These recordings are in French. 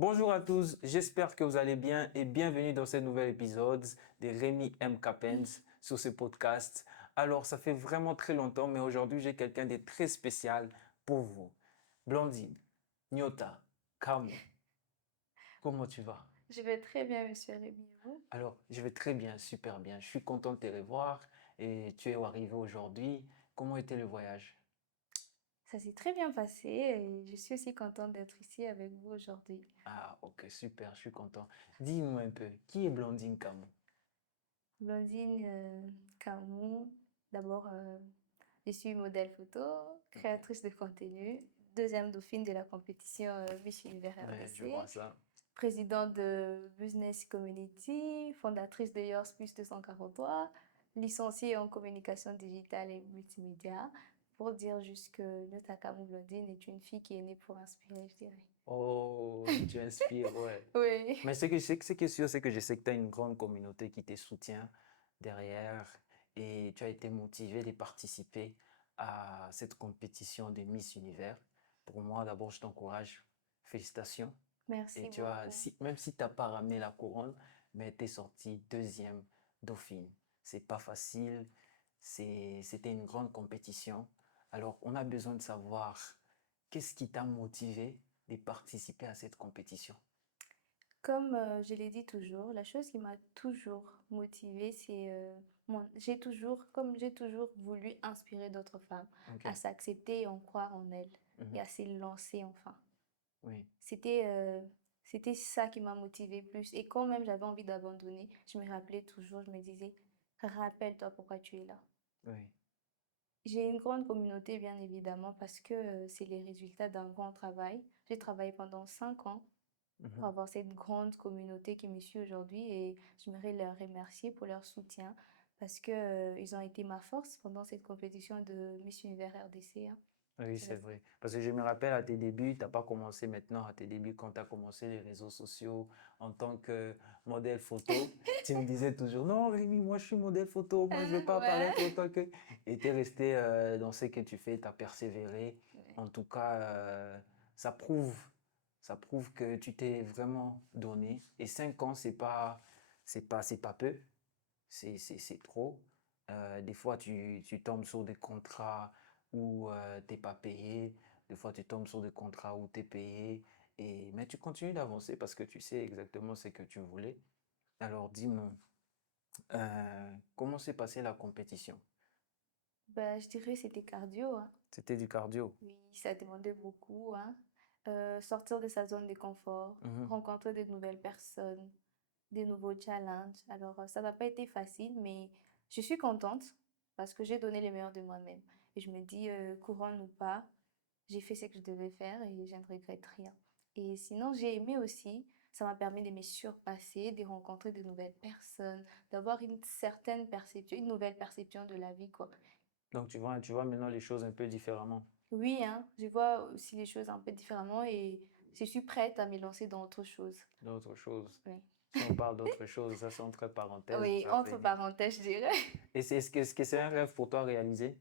Bonjour à tous, j'espère que vous allez bien et bienvenue dans ce nouvel épisode de Rémi M. Capens sur ce podcast. Alors, ça fait vraiment très longtemps, mais aujourd'hui, j'ai quelqu'un de très spécial pour vous. Blondine, Nyota, Camo, comment tu vas? Je vais très bien, monsieur Rémi. Et vous? Alors, je vais très bien, super bien. Je suis content de te revoir et tu es arrivé aujourd'hui. Comment était le voyage? Ça s'est très bien passé et je suis aussi contente d'être ici avec vous aujourd'hui. Ah, ok, super, je suis content. Dis-moi un peu, qui est Blondine Camo? Blondine Camou, d'abord, je suis modèle photo, Ok, créatrice de contenu, deuxième dauphine de la compétition Miss Univers ouais, je RDC, vois ça. présidente de Business Community, fondatrice de Yours Plus 243, licenciée en communication digitale et multimédia, pour dire juste que Nyota Kamou Blondine est une fille qui est née pour inspirer, je dirais. Oh, tu inspires, ouais. Oui. Mais ce qui est sûr, c'est que je sais que tu as une grande communauté qui te soutient derrière et tu as été motivé de participer à cette compétition de Miss Univers. Pour moi, d'abord, je t'encourage. Félicitations. Et Merci tu vois, beaucoup. même si tu n'as pas ramené la couronne, mais tu es sortie deuxième dauphine. C'est pas facile. C'était une grande compétition. Alors, on a besoin de savoir qu'est-ce qui t'a motivé de participer à cette compétition. Comme je l'ai dit toujours, la chose qui m'a toujours motivée, c'est comme j'ai toujours voulu inspirer d'autres femmes à Ok. s'accepter et en croire en elles et Mhm. à se lancer enfin. Oui, C'était c'était ça qui m'a motivée plus. Et quand même j'avais envie d'abandonner, je me rappelais toujours, je me disais, rappelle-toi pourquoi tu es là. oui. J'ai une grande communauté, bien évidemment, parce que c'est les résultats d'un grand travail. J'ai travaillé pendant 5 ans pour Mhm. avoir cette grande communauté qui me suit aujourd'hui et j'aimerais leur remercier pour leur soutien parce que ils ont été ma force pendant cette compétition de Miss Univers RDC, hein. Oui, Je c'est reste- vrai. Parce que je me rappelle à tes débuts, tu n'as pas commencé maintenant, à tes débuts, quand tu as commencé les réseaux sociaux en tant que modèle photo. Tu me disais toujours, non, Rémi, moi je suis modèle photo, moi je ne veux pas Ouais. apparaître autant que. Et tu es resté dans ce que tu fais, tu as persévéré. Ouais. En tout cas, ça prouve, ça prouve que tu t'es vraiment donné. Et 5 ans, c'est pas peu, c'est trop. Des fois, tu tombes sur des contrats où tu n'es pas payé. Des fois, tu tombes sur des contrats où tu es payé. Mais tu continues d'avancer parce que tu sais exactement ce que tu voulais. Alors, dis-moi, comment s'est passée la compétition? Bah, je dirais que c'était cardio, hein. C'était du cardio. Oui, ça demandait beaucoup, hein. Sortir de sa zone de confort, Mhm. rencontrer de nouvelles personnes, des nouveaux challenges. Alors, ça n'a pas été facile, mais je suis contente parce que j'ai donné le meilleur de moi-même. Et je me dis, couronne ou pas, j'ai fait ce que je devais faire et je ne regrette rien. Et sinon, j'ai aimé aussi, ça m'a permis de me surpasser, de rencontrer de nouvelles personnes, d'avoir une certaine perception, une nouvelle perception de la vie, quoi. Donc, tu vois maintenant les choses un peu différemment. Oui, hein, je vois aussi les choses un peu différemment et je suis prête à me lancer dans autre chose. D'autres choses. Oui. Si on parle d'autre chose, ça c'est entre parenthèses, Oui, ça entre fait. parenthèses, je dirais. Et est-ce que c'est un rêve pour toi réalisé?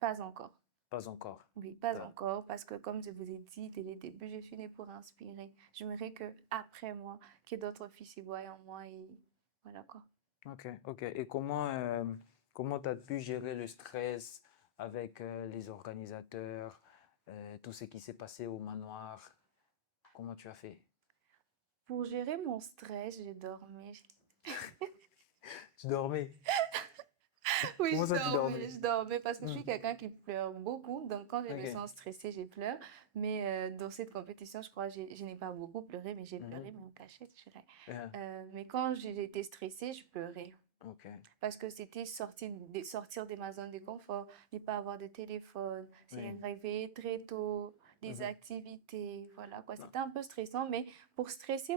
Pas encore. Pas encore. Oui, pas Ça. encore, parce que comme je vous ai dit dès le début, je suis née pour inspirer. J'aimerais que après moi, que d'autres filles s'y voient en moi et voilà quoi. Ok, ok. Et comment tu as pu gérer le stress avec les organisateurs, tout ce qui s'est passé au manoir? Comment tu as fait? Pour gérer mon stress, j'ai dormi. Tu dormais? Oui, Comment je ça, tu dormais, dormais? je dormais parce que je Hmm. suis quelqu'un qui pleure beaucoup. Donc, quand je me Ok. sens stressée, je pleure. Mais dans cette compétition, je crois que je n'ai pas beaucoup pleuré, mais j'ai pleuré, Mhm. mais en cachette, je dirais. Yeah. Mais quand j'étais stressée, je pleurais. Ok. Parce que c'était sortir de ma zone de confort, ne pas avoir de téléphone, se Oui. réveiller très tôt, des Mhm. activités, voilà quoi. Non. C'était un peu stressant, mais pour stresser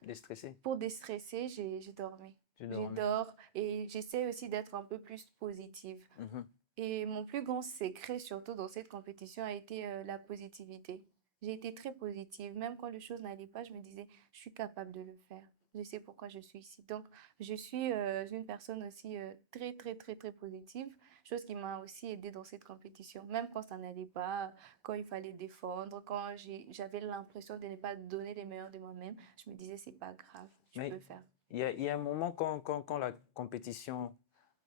Déstressé? pour déstresser, j'ai dormi. Tu Je dormais. dors et j'essaie aussi d'être un peu plus positive. Mhm. Et mon plus grand secret, surtout dans cette compétition, a été la positivité. J'ai été très positive. Même quand les choses n'allaient pas, je me disais, je suis capable de le faire. Je sais pourquoi je suis ici. Donc, je suis une personne aussi très, très, très, très positive. chose qui m'a aussi aidée dans cette compétition. Même quand ça n'allait pas, quand il fallait défendre, quand j'avais l'impression de ne pas donner les meilleurs de moi-même, je me disais, c'est pas grave, tu peux Mais faire. il y a un moment quand la compétition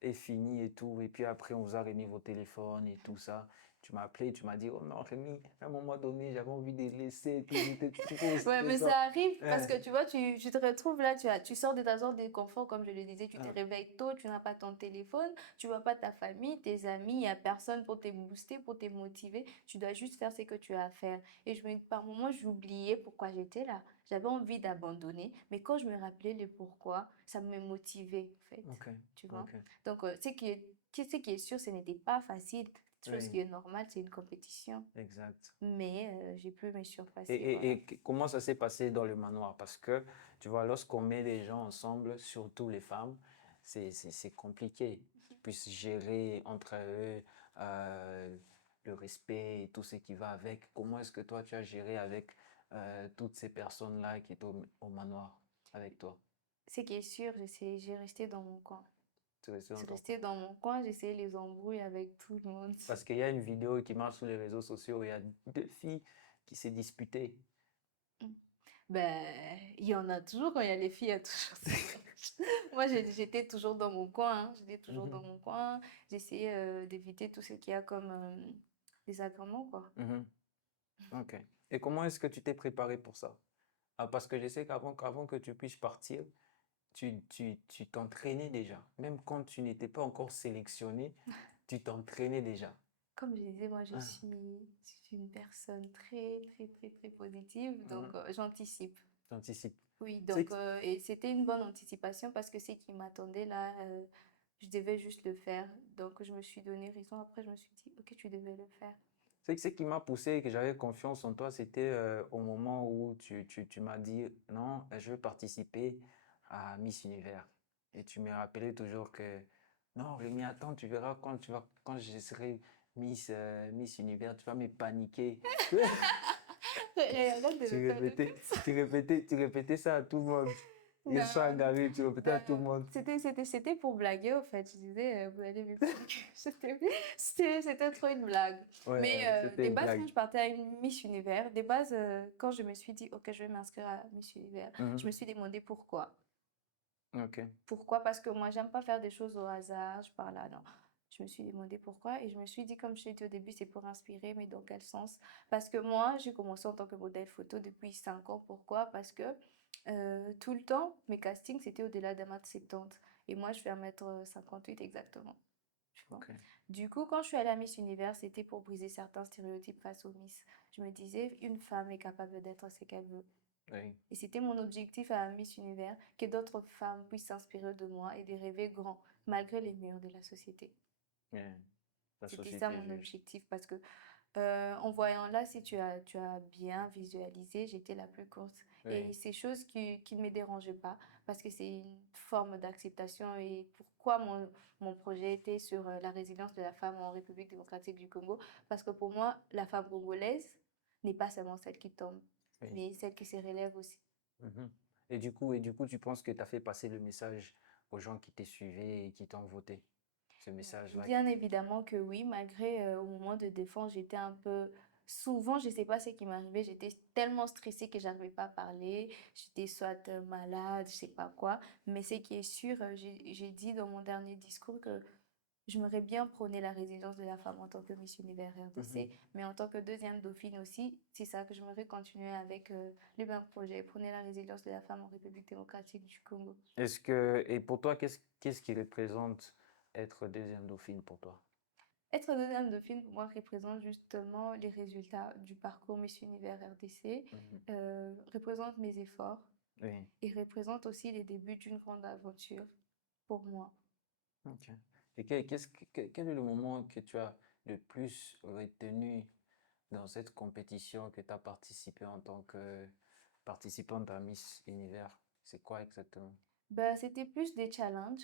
est finie et tout, et puis après on vous a remis vos téléphones et tout ça, tu m'as appelé, tu m'as dit, oh non, Rémi, à un moment donné, j'avais envie de laisser et tout, j'étais trop Ouais, mais ça stressant. arrive parce Hein, que tu vois, tu te retrouves là, tu sors de ta zone de confort, comme je le disais, tu te hein, réveilles tôt, tu n'as pas ton téléphone, tu vois pas ta famille, tes amis, il n'y a personne pour te booster, pour te motiver, tu dois juste faire ce que tu as à faire. Et par moments, j'oubliais pourquoi j'étais là. J'avais envie d'abandonner, mais quand je me rappelais le pourquoi, ça me motivait, en fait, ok, tu vois. ok, Donc, ce qui est sûr, ce n'était pas facile. Chose oui, qui est normale, c'est une compétition. exact. Mais j'ai pu me surpasser, voilà. Comment ça s'est passé dans le manoir? Parce que, tu vois, lorsqu'on met les gens ensemble, surtout les femmes, c'est compliqué. Qu'ils puissent gérer entre eux euh, le respect et tout ce qui va avec. Comment est-ce que toi, tu as géré avec toutes ces personnes-là qui étaient au manoir avec toi? Ce qui est sûr, j'ai resté dans mon coin. Tu restais dans J'ai ton coin. resté dans mon coin, j'essayais les embrouilles avec tout le monde. Parce qu'il y a une vidéo qui marche sur les réseaux sociaux où il y a deux filles qui s'est disputées. Mm. Ben, il y en a toujours quand il y a les filles, il y a toujours ça. Moi, j'étais toujours dans mon coin, hein. J'étais toujours dans Mhm, mon coin. J'essayais d'éviter tout ce qu'il y a comme désagréments, quoi. mhm. Ok. Et comment est-ce que tu t'es préparé pour ça? Ah, parce que je sais qu'avant que tu puisses partir, tu t'entraînais déjà. Même quand tu n'étais pas encore sélectionné, tu t'entraînais déjà. Comme je disais, moi, Ah, je suis une personne très, très, très, très positive, donc mhm. j'anticipe. T'anticipes. Oui, Tu sais donc, et c'était une bonne anticipation parce que ce qui m'attendait là, je devais juste le faire. Donc, je me suis donné raison. Après, je me suis dit, ok, tu devais le faire. ce qui m'a poussé et que j'avais confiance en toi, c'était au moment où tu m'as dit, non, je veux participer à Miss Univers. Et tu me rappelais toujours que, non, Rémi, attends, tu verras quand je serai Miss Univers, tu vas me paniquer. Arrête de me Tu faire de répétais, comme ça. tu répétais ça à tout le monde. Ils sont Non, agarrés, tu répétais à tout le non, monde. c'était pour blaguer, au fait. Je disais, vous allez me faire. C'était trop une blague. Mais Ouais, c'était des une bases, blague. quand je partais à une Miss Univers, des bases, quand je me suis dit, ok, je vais m'inscrire à Miss Univers, je Mhm. me suis demandé pourquoi. Ok. Pourquoi? Parce que moi, j'aime pas faire des choses au hasard, je parle là, non. Je me suis demandé pourquoi et je me suis dit, comme je t'ai dit au début, c'est pour inspirer, mais dans quel sens? Parce que moi, j'ai commencé en tant que modèle photo depuis 5 ans. Pourquoi? Parce que tout le temps, mes castings, c'était au-delà d'un mètre 70. Et moi, je fais 1,58 m exactement. Tu vois? Ok. Du coup, quand je suis allée à Miss Univers, c'était pour briser certains stéréotypes face aux Miss. Je me disais, une femme est capable d'être ce qu'elle veut. Oui. Et c'était mon objectif à Miss Univers, que d'autres femmes puissent s'inspirer de moi et de rêver grand, malgré les murs de la société. Bien. La C'était ça société mon juge. objectif parce que en voyant là, si tu as bien visualisé, j'étais la plus courte. Et Oui. c'est chose qui ne me dérangeait pas parce que c'est une forme d'acceptation. Et pourquoi mon projet était sur la résilience de la femme en République démocratique du Congo? Parce que pour moi, la femme congolaise n'est pas seulement celle qui tombe, Oui. mais celle qui se relève aussi. Mhm. Et du coup, tu penses que tu as fait passer le message aux gens qui t'ont suivi et qui t'ont voté. Ce message-là. Bien évidemment que oui, malgré au moment de défense, j'étais un peu... Souvent, je ne sais pas ce qui m'arrivait, j'étais tellement stressée que j'arrivais pas à parler, j'étais soit malade, je sais pas quoi. Mais ce qui est sûr, j'ai dit dans mon dernier discours que j'aimerais bien prôner la résilience de la femme en tant que Miss Univers Mhm. RDC, mais en tant que deuxième dauphine aussi, c'est ça que j'aimerais continuer avec le même projet, prôner la résilience de la femme en République démocratique du Congo. Et pour toi, qu'est-ce qui représente être deuxième dauphine pour toi? Être deuxième dauphine, pour moi, représente justement les résultats du parcours Miss Univers RDC, Mhm. représente mes efforts Oui. et représente aussi les débuts d'une grande aventure pour moi. Ok. Et quel est le moment que tu as le plus retenu dans cette compétition que tu as participé en tant que participante à Miss Univers? C'est quoi exactement? Ben, c'était plus des challenges.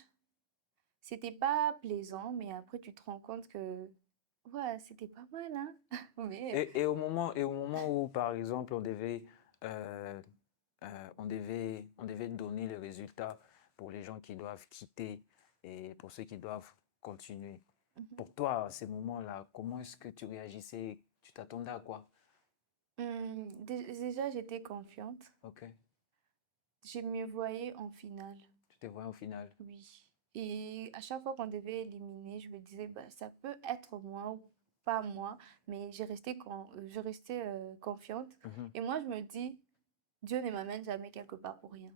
C'était pas plaisant, mais après, tu te rends compte que, ouais, c'était pas mal, hein. Mais Et au moment où, par exemple, euh, on devait donner le résultat pour les gens qui doivent quitter et pour ceux qui doivent continuer. Mhm. Pour toi, à ces moments-là, comment est-ce que tu réagissais? Tu t'attendais à quoi? Déjà, j'étais confiante. Ok. Je me voyais en finale, Tu te voyais au final. oui. Et à chaque fois qu'on devait éliminer, je me disais, bah, ça peut être moi ou pas moi, mais je restais confiante. Mhm. Et moi, je me dis, Dieu ne m'amène jamais quelque part pour rien.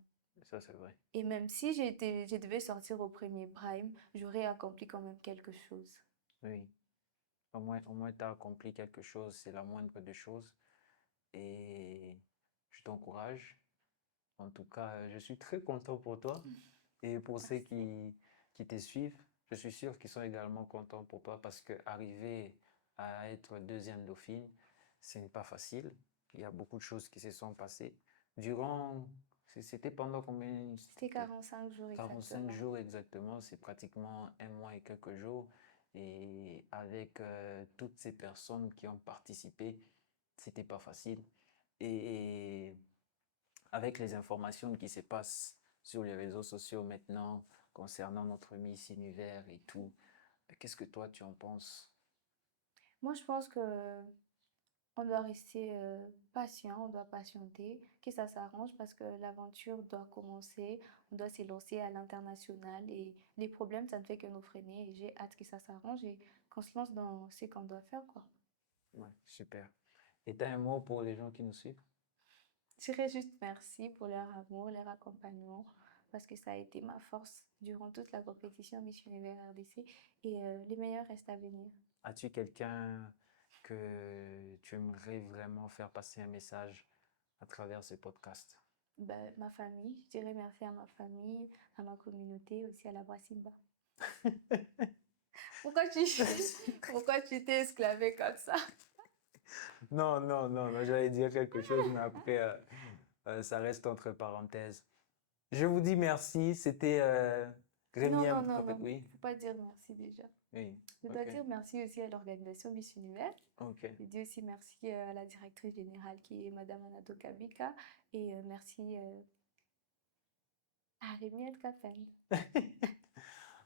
Ça, c'est vrai. Et même si je devais sortir au premier prime, j'aurais accompli quand même quelque chose. Oui. Au moins tu as accompli quelque chose, c'est la moindre des choses. Et je t'encourage. En tout cas, je suis très content pour toi et pour ceux Merci. qui te suivent. Je suis sûr qu'ils sont également contents pour toi parce que arriver à être deuxième dauphine, ce n'est pas facile. Il y a beaucoup de choses qui se sont passées. Durant, c'était pendant combien? C'était 45 jours 45 exactement. jours exactement, c'est pratiquement un mois et quelques jours. Et avec toutes ces personnes qui ont participé, c'était pas facile. Et avec les informations qui se passent sur les réseaux sociaux maintenant concernant notre Miss Univers et tout, qu'est-ce que toi tu en penses? Moi, je pense que on doit rester patient, on doit patienter, que ça s'arrange parce que l'aventure doit commencer, on doit s'élancer à l'international et les problèmes, ça ne fait que nous freiner et j'ai hâte que ça s'arrange et qu'on se lance dans ce qu'on doit faire, quoi. Ouais, super. Et t'as un mot pour les gens qui nous suivent? Je dirais juste merci pour leur amour, leur accompagnement parce que ça a été ma force durant toute la compétition Miss Univers RDC et les meilleurs restent à venir. As-tu quelqu'un que tu aimerais vraiment faire passer un message à travers ce podcast? Ben, ma famille, je dirais merci à ma famille, à ma communauté, aussi à la voix Simba. Pourquoi tu, pourquoi tu t'es esclavé comme ça? Non, non, non, non, j'allais dire quelque chose, mais après, ça reste entre parenthèses. Je vous dis merci, c'était Non, Rémi non, M. non, non. Oui, Faut pas dire merci déjà. oui, Je dois ok, dire merci aussi à l'organisation Miss Univers. ok. Je dis aussi merci à la directrice générale qui est Madame Anato Kabika et merci à Rémi El Kapend.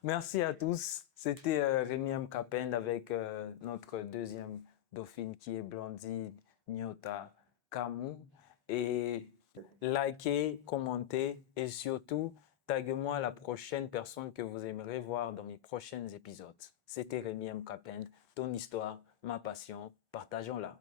Merci à tous. C'était Rémi M. Kapend avec notre deuxième dauphine qui est Blondie Nyota Kamou. Et likez, commentez et surtout, taguez-moi la prochaine personne que vous aimerez voir dans mes prochains épisodes. C'était Rémi M. Kapend, ton histoire, ma passion, partageons-la.